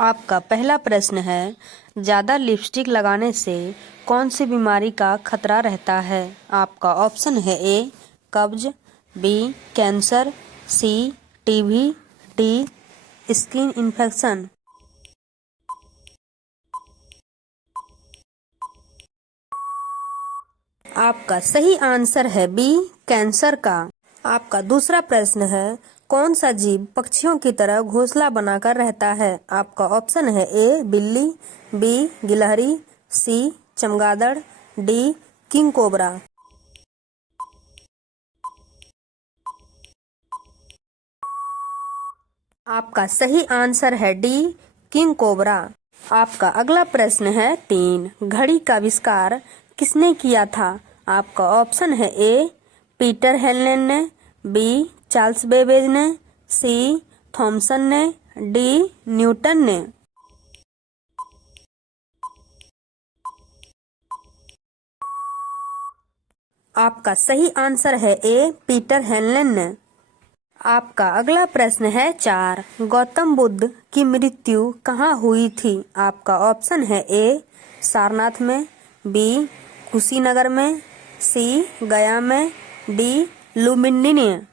आपका पहला प्रश्न है, ज़्यादा लिपस्टिक लगाने से कौन सी बीमारी का खतरा रहता है? आपका ऑप्शन है ए कब्ज, बी कैंसर, सी टीबी, डी स्किन इन्फेक्शन। आपका सही आंसर है बी कैंसर का। आपका दूसरा प्रश्न है, कौन सा जीव पक्षियों की तरह घोंसला बनाकर रहता है? आपका ऑप्शन है ए बिल्ली, बी गिलहरी, सी चमगादड़, डी किंग कोबरा। आपका सही आंसर है डी किंग कोबरा। आपका अगला प्रश्न है 3, घड़ी का आविष्कार किसने किया था? आपका ऑप्शन है ए पीटर हेलेन ने, बी चार्ल्स बेबेज ने, सी थॉमसन ने, डी न्यूटन ने। आपका सही आंसर है ए पीटर हेलेन ने। आपका अगला प्रश्न है 4, गौतम बुद्ध की मृत्यु कहाँ हुई थी? आपका ऑप्शन है ए सारनाथ में, बी कुशीनगर में, सी गया में, डी लुम्बिनी में।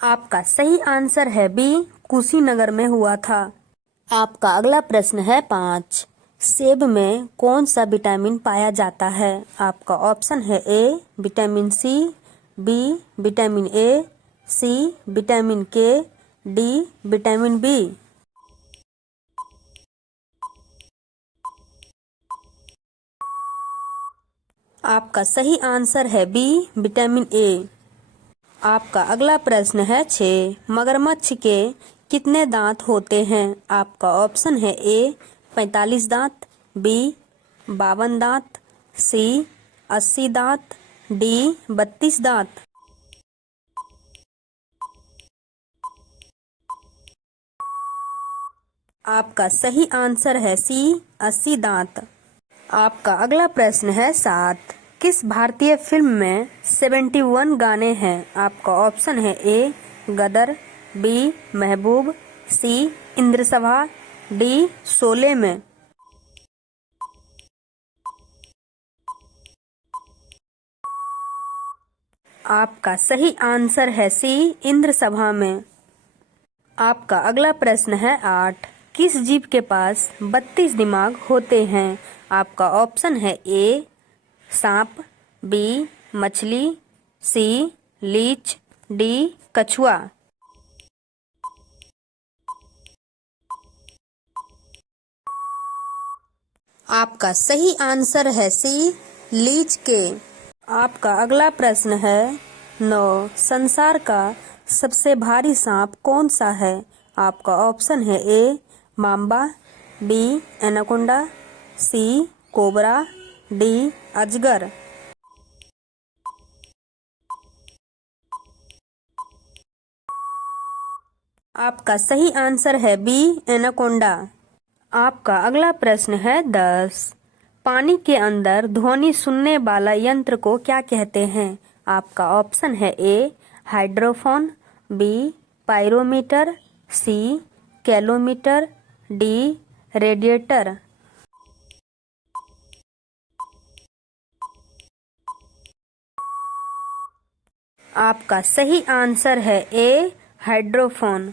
आपका सही आंसर है बी कुशीनगर में हुआ था। आपका अगला प्रश्न है 5, सेब में कौन सा विटामिन पाया जाता है? आपका ऑप्शन है A vitamin C, B vitamin A, C vitamin K, D vitamin B. आपका सही आंसर है बी विटामिन ए। आपका अगला प्रश्न है 6, मगरमच्छ के कितने दांत होते हैं? आपका ऑप्शन है ए 45 दांत, बी 52 दांत, सी 80 दांत, डी 32 दांत। आपका सही आंसर है सी 80 दांत। आपका अगला प्रश्न है 7, किस भारतीय फिल्म में 71 गाने हैं? आपका ऑप्शन है ए गदर, बी महबूब, सी इंद्रसभा, डी शोले में। आपका सही आंसर है सी इंद्रसभा में। आपका अगला प्रश्न है 8, किस जीव के पास 32 दिमाग होते हैं? आपका ऑप्शन है ए सांप, बी मछली, सी लीच, डी कछुआ। आपका सही आंसर है सी लीच के। आपका अगला प्रश्न है 9, संसार का सबसे भारी सांप कौन सा है? आपका ऑप्शन है ए माम्बा, बी एनाकोंडा, सी कोबरा, डी अजगर। आपका सही आंसर है बी एनाकोंडा। आपका अगला प्रश्न है 10, पानी के अंदर ध्वनि सुनने वाला यंत्र को क्या कहते हैं? आपका ऑप्शन है ए हाइड्रोफोन, बी पायरोमीटर, सी कैलोमीटर, डी रेडिएटर। आपका सही आंसर है ए हाइड्रोफोन।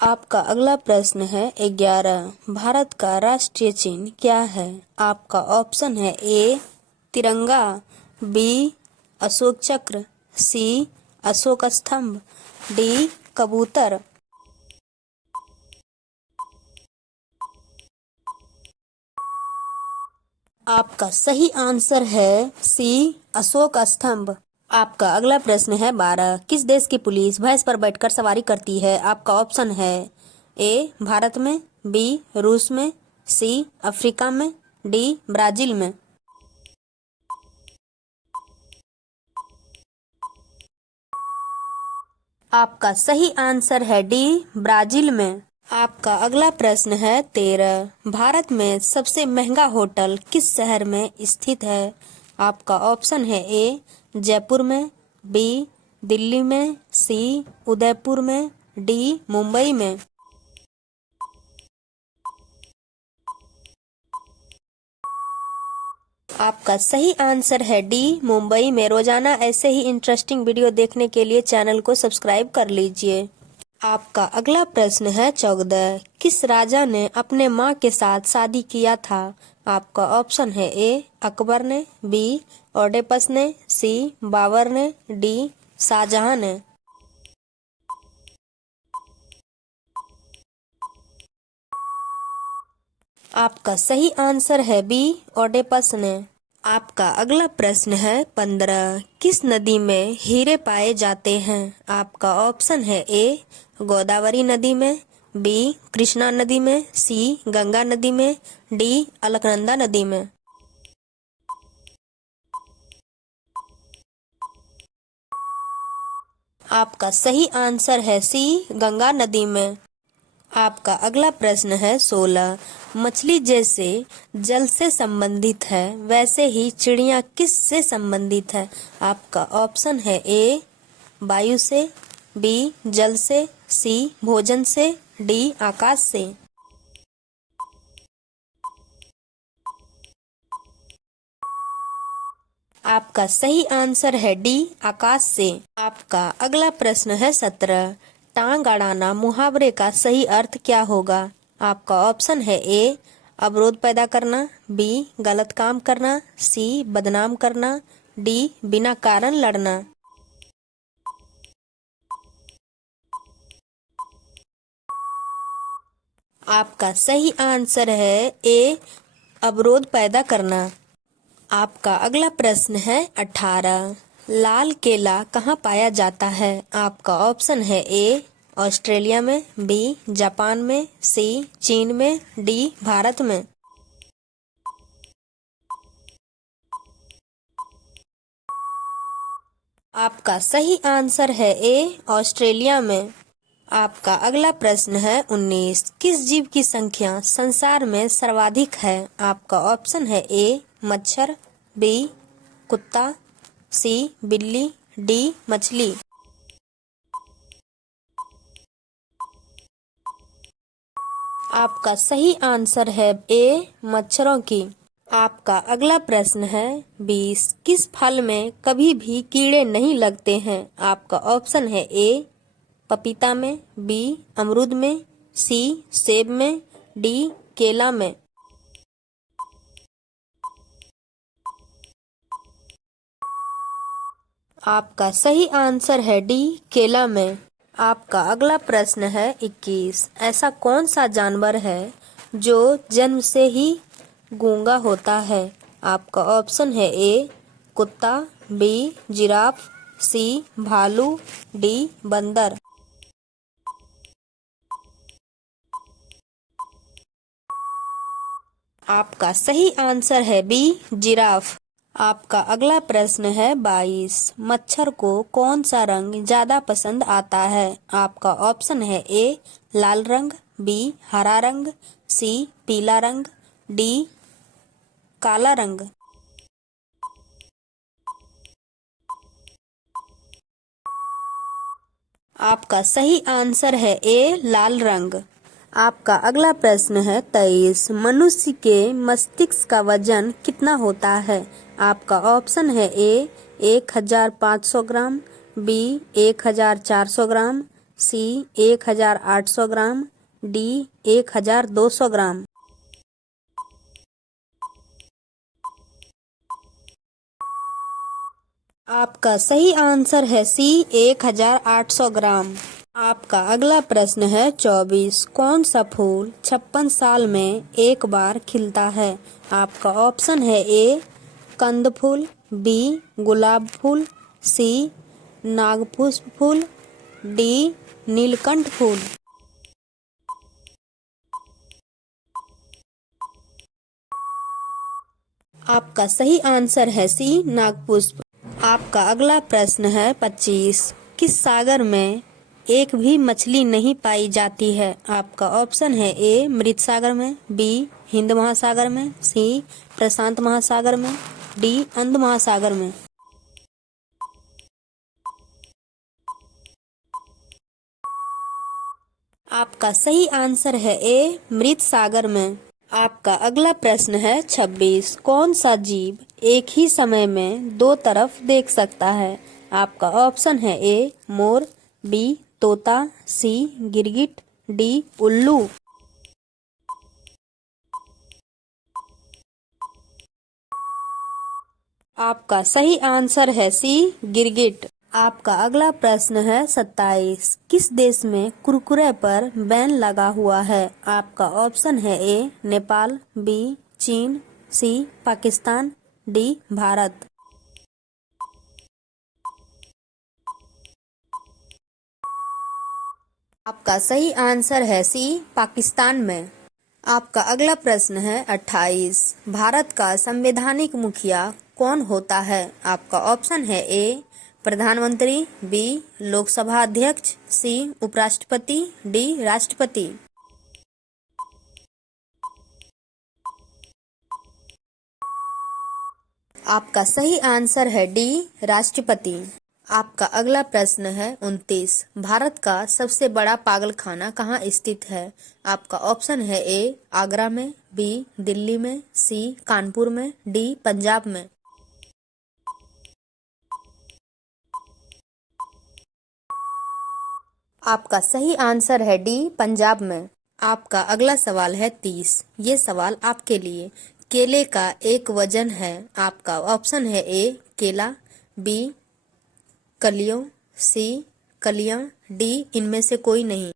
आपका अगला प्रश्न है 11, भारत का राष्ट्रीय चिन्ह क्या है? आपका ऑप्शन है ए तिरंगा, बी अशोक चक्र, सी अशोक स्तंभ, डी कबूतर। आपका सही आंसर है सी अशोक स्तंभ। आपका अगला प्रश्न है 12, किस देश की पुलिस भैंस पर बैठकर सवारी करती है? आपका ऑप्शन है ए भारत में, बी रूस में, सी अफ्रीका में, डी ब्राजील में। आपका सही आंसर है डी ब्राजील में। आपका अगला प्रश्न है 13, भारत में सबसे महंगा होटल किस शहर में स्थित है? आपका ऑप्शन है ए जयपुर में, बी दिल्ली में, सी उदयपुर में, डी मुंबई में। आपका सही आंसर है डी मुंबई में। रोजाना ऐसे ही इंटरेस्टिंग वीडियो देखने के लिए चैनल को सब्सक्राइब कर लीजिए। आपका अगला प्रश्न है 14। किस राजा ने अपने माँ के साथ शादी किया था? आपका ऑप्शन है ए अकबर ने, बी ओडेपस ने, सी बाबर ने, डी शाहजहां ने। आपका सही आंसर है बी ओडेपस ने। आपका अगला प्रश्न है 15। किस नदी में हीरे पाए जाते हैं? आपका ऑप्शन है ए गोदावरी नदी में, बी कृष्णा नदी में, सी गंगा नदी में, डी अलकनंदा नदी में। आपका सही आंसर है सी गंगा नदी में। आपका अगला प्रश्न है 16। मछली जैसे जल से संबंधित है वैसे ही चिड़िया किस से संबंधित है? आपका ऑप्शन है ए वायु से, बी जल से, सी भोजन से, डी आकाश से। आपका सही आंसर है डी आकाश से। आपका अगला प्रश्न है 17। टांग अड़ाना मुहावरे का सही अर्थ क्या होगा? आपका ऑप्शन है ए अवरोध पैदा करना, बी गलत काम करना, सी बदनाम करना, डी बिना कारण लड़ना। आपका सही आंसर है ए अवरोध पैदा करना। आपका अगला प्रश्न है 18। लाल केला कहाँ पाया जाता है? आपका ऑप्शन है ए ऑस्ट्रेलिया में, बी जापान में, सी चीन में, डी भारत में। आपका सही आंसर है ए ऑस्ट्रेलिया में। आपका अगला प्रश्न है 19। किस जीव की संख्या संसार में सर्वाधिक है? आपका ऑप्शन है ए मच्छर, बी कुत्ता, सी बिल्ली, डी मछली। आपका सही आंसर है ए मच्छरों की। आपका अगला प्रश्न है 20। किस फल में कभी भी कीड़े नहीं लगते हैं? आपका ऑप्शन है ए पपीता में, बी अमरूद में, सी सेब में, डी केला में। आपका सही आंसर है डी केला में। आपका अगला प्रश्न है 21। ऐसा कौन सा जानवर है जो जन्म से ही गूंगा होता है? आपका ऑप्शन है ए कुत्ता, बी जिराफ, सी भालू, डी बंदर। आपका सही आंसर है बी जिराफ। आपका अगला प्रश्न है 22। मच्छर को कौन सा रंग ज्यादा पसंद आता है? आपका ऑप्शन है ए लाल रंग, बी हरा रंग, सी पीला रंग, डी काला रंग। आपका सही आंसर है ए लाल रंग। आपका अगला प्रश्न है 23। मनुष्य के मस्तिष्क का वजन कितना होता है? आपका ऑप्शन है ए 1500 ग्राम, बी 1400 ग्राम, सी 1800 ग्राम, डी 1200 ग्राम। आपका सही आंसर है सी 1800 ग्राम। आपका अगला प्रश्न है 24। कौन सा फूल 56 साल में एक बार खिलता है? आपका ऑप्शन है ए कंद फूल, बी गुलाब फूल, सी नागपुष्प फूल, डी नीलकंठ फूल। आपका सही आंसर है सी नागपुष्प। आपका अगला प्रश्न है 25। किस सागर में एक भी मछली नहीं पाई जाती है? आपका ऑप्शन है ए मृत सागर में, बी हिंद महासागर में, सी प्रशांत महासागर में, डी अंध महासागर में। आपका सही आंसर है ए, मृत सागर में। आपका अगला प्रश्न है 26। कौन सा जीव एक ही समय में दो तरफ देख सकता है? आपका ऑप्शन है ए, मोर, बी, तोता, सी, गिरगिट, डी, उल्लू। आपका सही आंसर है सी, गिरगिट। आपका अगला प्रश्न है 27। किस देश में कुरकुरे पर बैन लगा हुआ है? आपका ऑप्शन है ए, नेपाल, बी, चीन, सी, पाकिस्तान, डी, भारत। आपका सही आंसर है सी, पाकिस्तान में। आपका अगला प्रश्न है 28। भारत का संवैधानिक मुखिया कौन होता है? आपका ऑप्शन है ए, प्रधानमंत्री, बी, लोकसभा अध्यक्ष, सी, उपराष्ट्रपति, डी, राष्ट्रपति। आपका सही आंसर है डी, राष्ट्रपति। आपका अगला प्रश्न है 29। भारत का सबसे बड़ा पागलखाना कहाँ स्थित है? आपका ऑप्शन है ए, आगरा में, बी, दिल्ली में, सी, कानपुर में, डी, पंजाब में। आपका सही आंसर है डी, पंजाब में। आपका अगला सवाल है 30। ये सवाल आपके लिए। केले का एक वजन है। आपका ऑप्शन है ए, केला, बी, कलियों, सी, कलियां, डी, इनमें से कोई नहीं।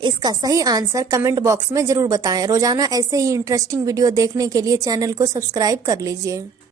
इसका सही आंसर कमेंट बॉक्स में जरूर बताएं। रोजाना ऐसे ही इंटरेस्टिंग वीडियो देखने के लिए चैनल को सब्सक्राइब कर लीजिए।